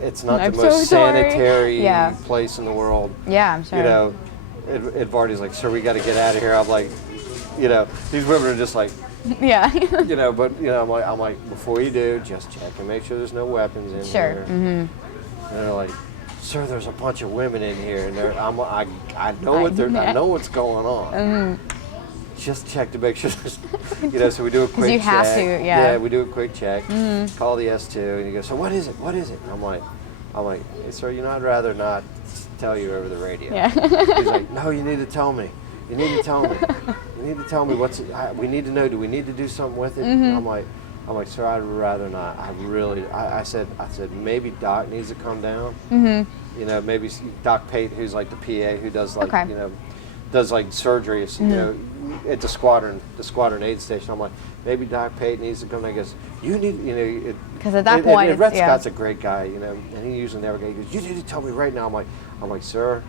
it's not the most sanitary place in the world. Yeah, I'm sure. You know, Ed Vardy's like, sir, we got to get out of here. I'm like, you know, these women are just like, you know, but you know, I'm like, before you do, just check and make sure there's no weapons in here. And they're like, sir, there's a bunch of women in here, and I know what's going on. Just check to make sure there's, you know, so we do a quick check. You have to, Yeah, we do a quick check. Call the S2, and he goes, so what is it? What is it? And I'm like, hey, sir, you know, I'd rather not tell you over the radio. He's like, no, you need to tell me. You need to tell me. You need to tell me we need to know. Do we need to do something with it? And I'm like, sir, I'd rather not. I said, maybe Doc needs to come down. You know, maybe Doc Pate, who's like the PA, who does like, you know, does like surgery, you know, at the squadron aid station. I'm like, maybe Doc Pate needs to come. And I guess you need, you know, because at that point, Red Scott's a great guy, you know, and he usually never goes. He goes, you need to tell me right now. I'm like, sir,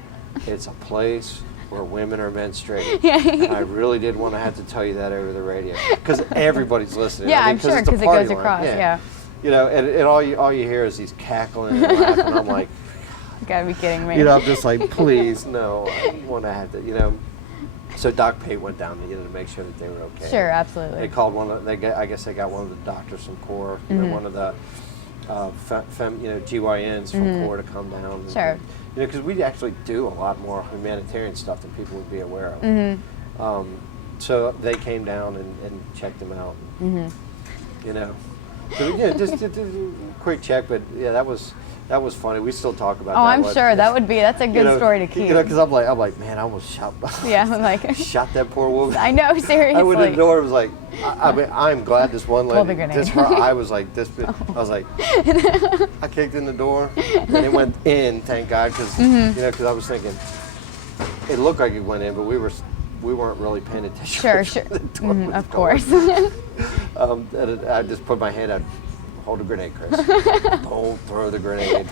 it's a place where women are menstruating. And I really did want to have to tell you that over the radio because everybody's listening. Yeah, I mean, I'm sure because it goes across. You know, and all you hear is these cackling and laughing. I'm like, you gotta be kidding me. You know, I'm just like, please, no, I want to have to, you know. So Doc Pate went down, you know, to make sure that they were okay. Sure, absolutely. They called I guess they got one of the doctors from Corps, you know, one of the GYNs from Corps to come down. Sure. You know, because we actually do a lot more humanitarian stuff than people would be aware of. So they came down and checked them out. You know, so, yeah, just a quick check, but yeah, that was funny. We still talk about that. Oh, I'm sure that's a good story to keep. You know, because I'm like, man, I almost shot. Yeah, I'm like shot that poor woman. I know, seriously. I went in the door. It was like, I mean, I'm glad this one Pull the lady. grenade. I was like this. I was like, I kicked in the door, and it went in. Thank God, because you know, because I was thinking, it looked like it went in, but we weren't really paying attention. Sure. The door was Of going. course. And I just put my hand out. Hold the grenade, Chris. Don't throw the grenade.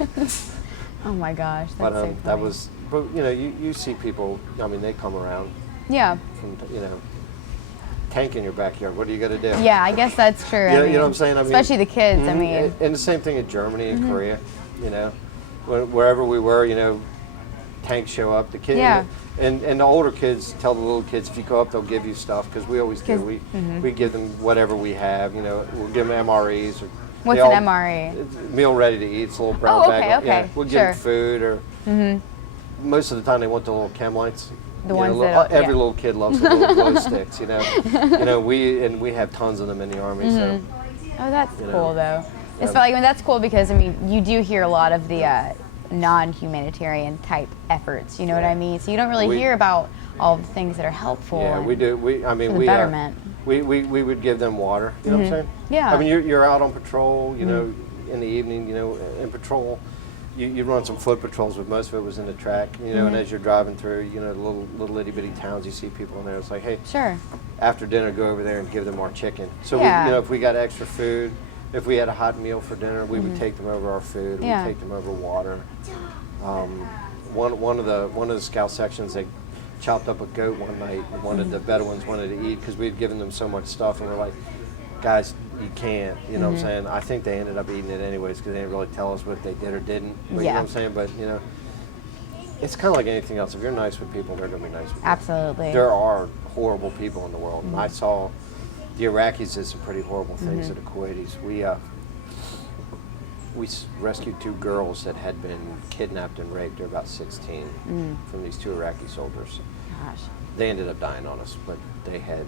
Oh my gosh, that's But so funny. that was, but you know, you see people. I mean, they come around Yeah. from, you know, tank in your backyard. What are you gonna do? Yeah, I guess that's true. You know what I'm saying? I mean, especially the kids. I mean, and the same thing in Germany and Korea. You know, wherever we were, you know, tanks show up. The kids, Yeah. and the older kids tell the little kids, if you go up, they'll give you stuff, because we always do. We give them whatever we have. You know, we'll give them MREs or. what's an MRE? It's meal ready to eat. It's a little brown Oh, bag. okay. Yeah, we'll give them food, or most of the time they want the little chem lights. The You ones know, that every little kid loves the little glow sticks. You know, we have tons of them in the Army. So Oh, that's You know, cool though. It's like, I mean, that's cool because I mean, you do hear a lot of the non-humanitarian type efforts. You know what I mean? So you don't really hear about all the things that are helpful. yeah, and we do. I mean, for the betterment. we would give them water. You know what I'm saying? Yeah. I mean, you're out on patrol. You know, in the evening. You know, in patrol. You run some foot patrols, but most of it was in the track. You know, and as you're driving through, you know, little itty bitty towns, you see people in there. It's like, hey, Sure. after dinner, go over there and give them our chicken. So Yeah. we, you know, if we got extra food, if we had a hot meal for dinner, we would take them over our food. Yeah. We'd take them over water. One of the scout sections, they chopped up a goat one night. And one of the Bedouins wanted to eat because we had given them so much stuff, and we're like, guys, you can't. You know what I'm saying? I think they ended up eating it anyways because they didn't really tell us what they did or didn't. But you know what I'm saying? But you know, it's kind of like anything else. If you're nice with people, they're gonna be nice with you. Absolutely. There are horrible people in the world. And I saw the Iraqis did some pretty horrible things to the Kuwaitis. We rescued 2 girls that had been kidnapped and raped. They're about 16 from these 2 Iraqi soldiers. Gosh. They ended up dying on us, but they had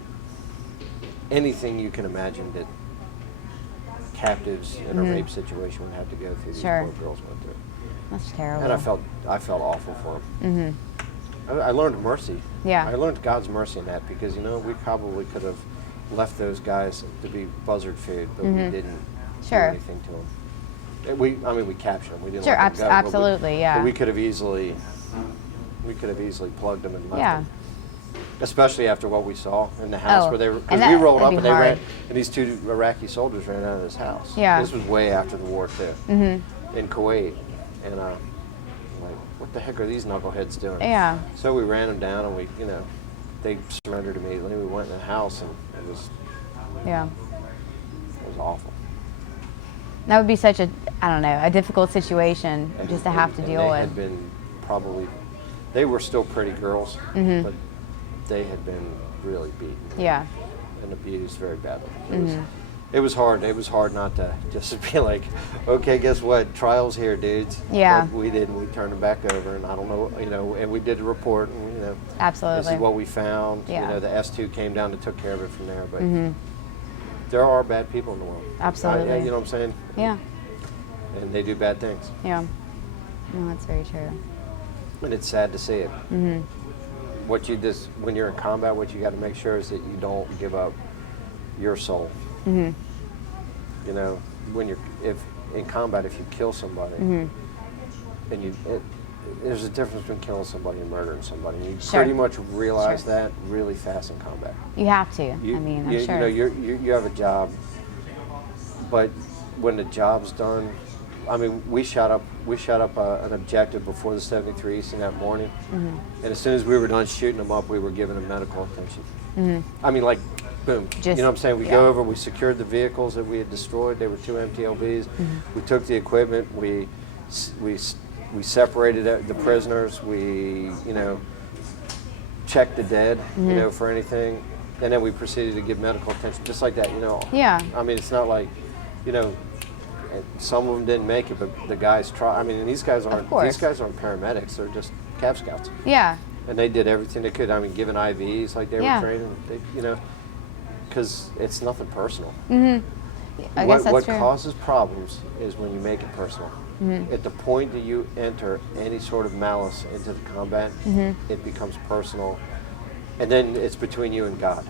anything you can imagine that captives in a rape situation would have to go through. These Sure. poor girls went through. That's terrible. And I felt awful for them. I learned mercy. Yeah. I learned God's mercy in that, because you know, we probably could have left those guys to be buzzard food, but we didn't Sure. do anything to them. We captured them. We didn't Sure, let them go, absolutely, yeah. But we could have easily plugged them and left Yeah. them. Especially after what we saw in the house where they were, because and we rolled up that'd and be they ran, hard. and these 2 Iraqi soldiers ran out of this house. Yeah. This was way after the war too, in Kuwait, and like, what the heck are these knuckleheads doing? Yeah. So we ran them down, and they surrendered immediately. We went in the house, and it was awful. That would be such a, I don't know, a difficult situation just to have to deal They with. had been they were still pretty girls, but they had been really beaten. Yeah. And abused very badly. It was hard. It was hard not to just be like, okay, guess what? Trial's here, dudes. Yeah. But we didn't. We turned them back over, and I don't know, you know, and we did a report, and you know, Absolutely. this is what we found. Yeah. You know, the S2 came down and took care of it from there. But there are bad people in the world. Absolutely. You know what I'm saying? Yeah. And they do bad things. Yeah. No, that's very true. And it's sad to see it. When you're in combat, what you got to make sure is that you don't give up your soul. You know, if in combat, if you kill somebody, and there's a difference between killing somebody and murdering somebody. You pretty much realize that really fast in combat. You have to. I'm sure. You know, you have a job, but when the job's done, I mean, we shot up an objective before the 73 Eastern that morning, and as soon as we were done shooting them up, we were giving them medical attention. I mean, like, boom. You know what I'm saying? We go over, we secured the vehicles that we had destroyed. They were 2 MTLBs. We took the equipment. We separated the prisoners. We, you know, checked the dead, you know, for anything, and then we proceeded to give medical attention, just like that. You know. Yeah. I mean, it's not like, you know. Some of them didn't make it, but the guys try. I mean, and these guys aren't paramedics; they're just Cav Scouts. Yeah. And they did everything they could. I mean, giving IVs like they were training, because it's nothing personal. I guess that's what true. causes problems is when you make it personal. At the point that you enter any sort of malice into the combat, it becomes personal, and then it's between you and God.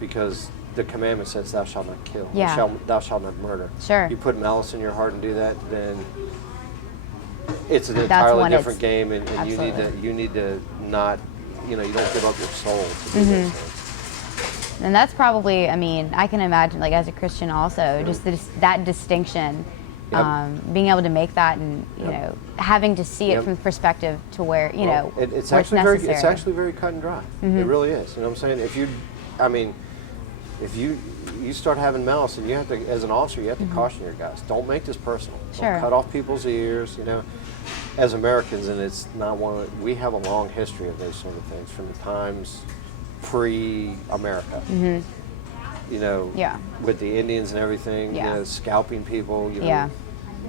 Because the commandment says, "Thou shalt not kill. Thou shalt not murder." Sure. You put malice in your heart and do that, then it's an entirely different game, and you need to not, you don't give up your soul to do those things. And that's probably, I mean, I can imagine, like, as a Christian also, just that distinction, being able to make that, and you know, having to see it from the perspective to where it's where actually necessary. it's actually very cut and dry. It really is. You know what I'm saying? If you start having malice, and you have to, as an officer, you have to caution your guys. Don't make this personal. Sure. Don't cut off people's ears. As Americans, and it's not we have a long history of those sort of things from the times pre-America. With the Indians and everything, scalping people.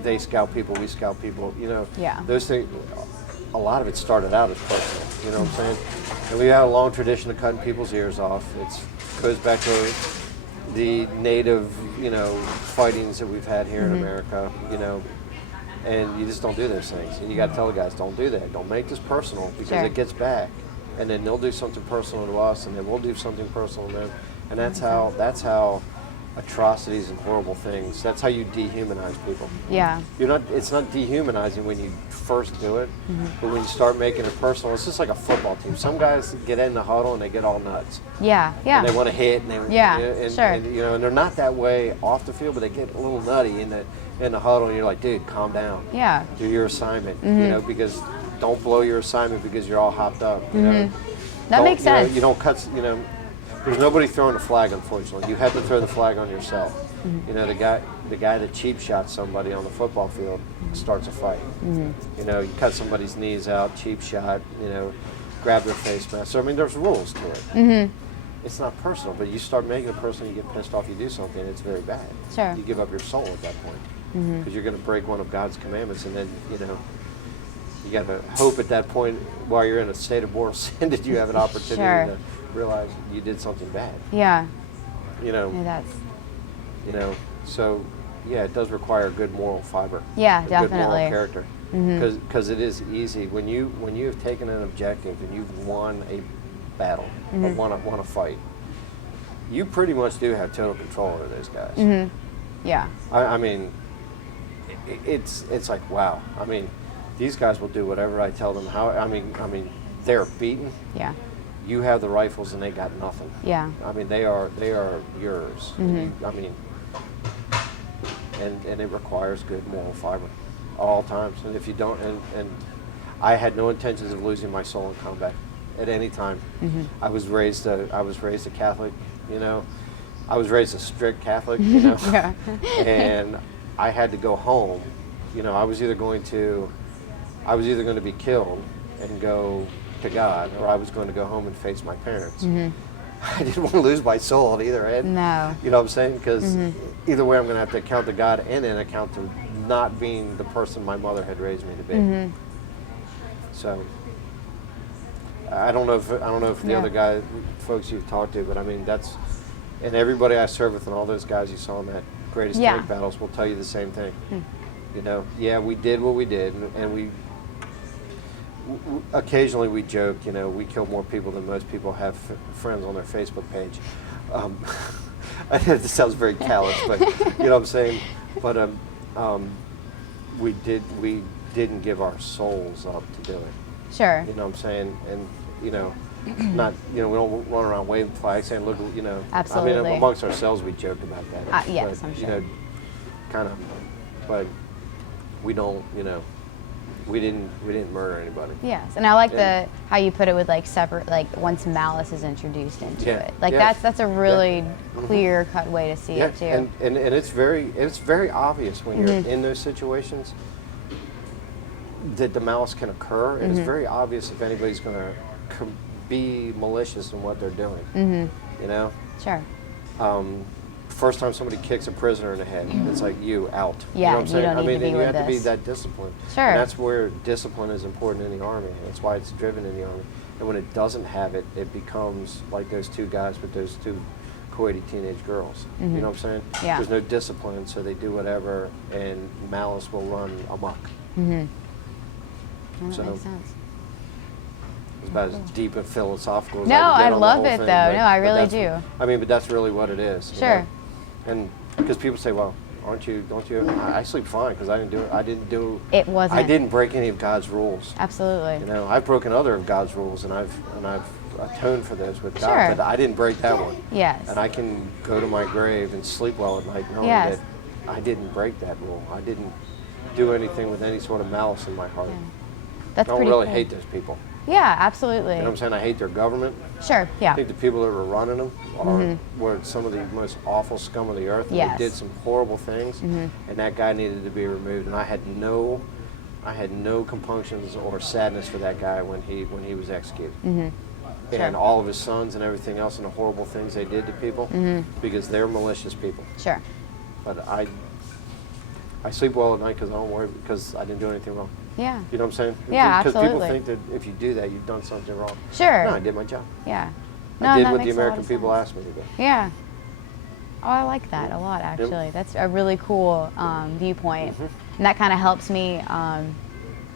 They scalp people, we scalp people. Those things. A lot of it started out as personal. You know what I'm saying? And we have a long tradition of cutting people's ears off. It goes back to the native, fightings that we've had here in America. And you just don't do those things. And you got to tell the guys, don't do that. Don't make this personal, because it gets back. And then they'll do something personal to us, and then we'll do something personal to them. And that's how atrocities and horrible things. That's how you dehumanize people. Yeah. It's not dehumanizing when you first do it, but when you start making it personal, it's just like a football team. Some guys get in the huddle and they get all nuts. Yeah. And they want to hit, and and they're not that way off the field, but they get a little nutty in the huddle, and you're like, dude, calm down. Yeah. Do your assignment. Because don't blow your assignment because you're all hopped up. That makes sense. You don't cut. There's nobody throwing a flag, unfortunately. You have to throw the flag on yourself. The guy that cheap shot somebody on the football field starts a fight. You cut somebody's knees out, cheap shot. Grab their face mask. So there's rules to it. It's not personal, but you start making it personal, you get pissed off, you do something, it's very bad. Sure. You give up your soul at that point, because you're going to break one of God's commandments, and then you got to hope at that point, while you're in a state of mortal sin, that you have an opportunity to realize you did something bad. Yeah. So it does require good moral fiber. Yeah, a definitely. Good moral character, because it is easy when you have taken an objective and you've won a battle or won a fight. You pretty much do have total control over those guys. Yeah. It's like, wow. These guys will do whatever I tell them. They're beaten. Yeah. You have the rifles and they got nothing. Yeah. They are yours. And it requires good moral fiber, all times. And if you don't, and I had no intentions of losing my soul in combat at any time. I was raised a Catholic. I was raised a strict Catholic. And I had to go home. I was either going to be killed and go to God, or I was going to go home and face my parents. I didn't want to lose my soul on either end. No. You know what I'm saying? Because either way, I'm going to have to account to God and then account to not being the person my mother had raised me to be. So I don't know if the other folks you've talked to, but that's, and everybody I serve with and all those guys you saw in that greatest tank battles will tell you the same thing. We did what we did, and we occasionally we joke, we kill more people than most people have friends on their Facebook page. This sounds very callous, but you know what I'm saying. But we didn't give our souls up to do it. Sure. You know what I'm saying, and not we don't run around waving flags saying, look, Absolutely. Amongst ourselves we joke about that. Yes, but, I'm sure. Kind of, but we don't, we didn't murder anybody. Yes, and I like how you put it with separate, once malice is introduced into it. That's a really clear cut way to see it too. And it's very obvious when you're in those situations that the malice can occur, and it's very obvious if anybody's going to be malicious in what they're doing. Sure. first time somebody kicks a prisoner in the head, it's like you out. Yeah, you know what I'm you saying? don't I need mean, to be and you with have to be this. that disciplined. Sure. And that's where discipline is important in the Army. That's why it's driven in the Army. And when it doesn't have it, it becomes like those two guys with those two Kuwaiti teenage girls. You know what I'm saying? Yeah. There's no discipline, so they do whatever, and malice will run amok. Well, that So- makes sense. It's about as deep and philosophical as No, I can get I on the love whole it, thing, though. but- No, I but really that's- do. I mean, but that's really what it is. you Sure. know? And because people say, well, don't you? I sleep fine because I didn't do it. It wasn't. I didn't break any of God's rules. Absolutely. You know, I've broken other of God's rules, and I've atoned for those with God, Sure. but I didn't break that one. Yes. And I can go to my grave and sleep well at night knowing Yes. that I didn't break that rule. I didn't do anything with any sort of malice in my heart. That's I don't pretty really cool. hate those people. Yeah, absolutely. You know what I'm saying? I hate their government. Sure, I yeah. think the people that were running them were some of the most awful scum of the earth. And Yes. they did some horrible things, and that guy needed to be removed. And I had no compunctions or sadness for that guy when he was executed. And all of his sons and everything else and the horrible things they did to people because they're malicious people. Sure. But I sleep well at night because I don't worry because I didn't do anything wrong. Yeah. You know what I'm saying? Yeah, Because people absolutely. think that if you do that, you've done something wrong. Sure. No, I did my job. Yeah. I did that what the makes a lot American of people sense. asked me to do. Yeah. Oh, I like that a lot, actually. That's a really cool viewpoint, and that kind of helps me. I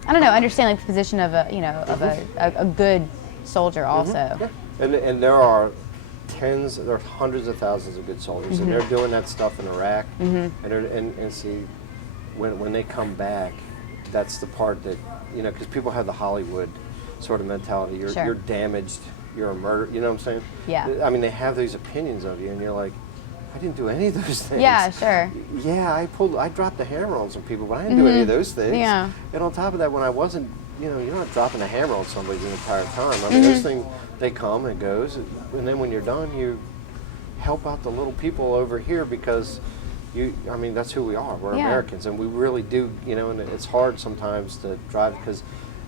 don't know, understand like the position of a good soldier also. Yeah. And there are hundreds of thousands of good soldiers, and they're doing that stuff in Iraq. And see, when they come back, that's the part that because people have the Hollywood sort of mentality. You're damaged. You're a murderer. You know what I'm saying? Yeah. I mean, they have these opinions of you, and you're like, I didn't do any of those things. Yeah, sure. Yeah, I dropped the hammer on some people, but I didn't do any of those things. Yeah. And on top of that, when I wasn't, you're not dropping a hammer on somebody the entire time. I mean, those things, they come and goes, and then when you're done, you help out the little people over here because that's who we are. We're Americans, and we really do, and it's hard sometimes to drive because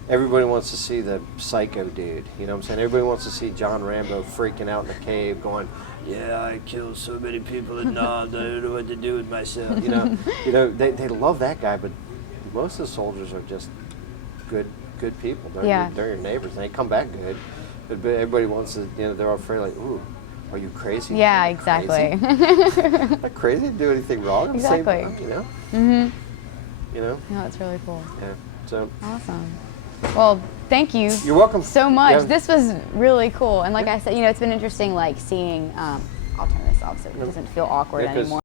everybody wants to see the psycho dude. You know what I'm saying? Everybody wants to see John Rambo freaking out in the cave going, yeah, I killed so many people and now I don't know what to do with myself. They love that guy, but most of the soldiers are just good people. They're your neighbors, and they come back good. But everybody wants to, they're afraid like, ooh, are you crazy? Yeah, Are you exactly. crazy? I'm not crazy to do anything wrong. I'm Exactly. the same, No, that's really cool. Yeah. So. Awesome. Well, thank you. You're welcome. So much. Yeah. This was really cool, and like I said, it's been interesting, like seeing. I'll turn this off so it doesn't feel awkward Yeah, 'cause anymore.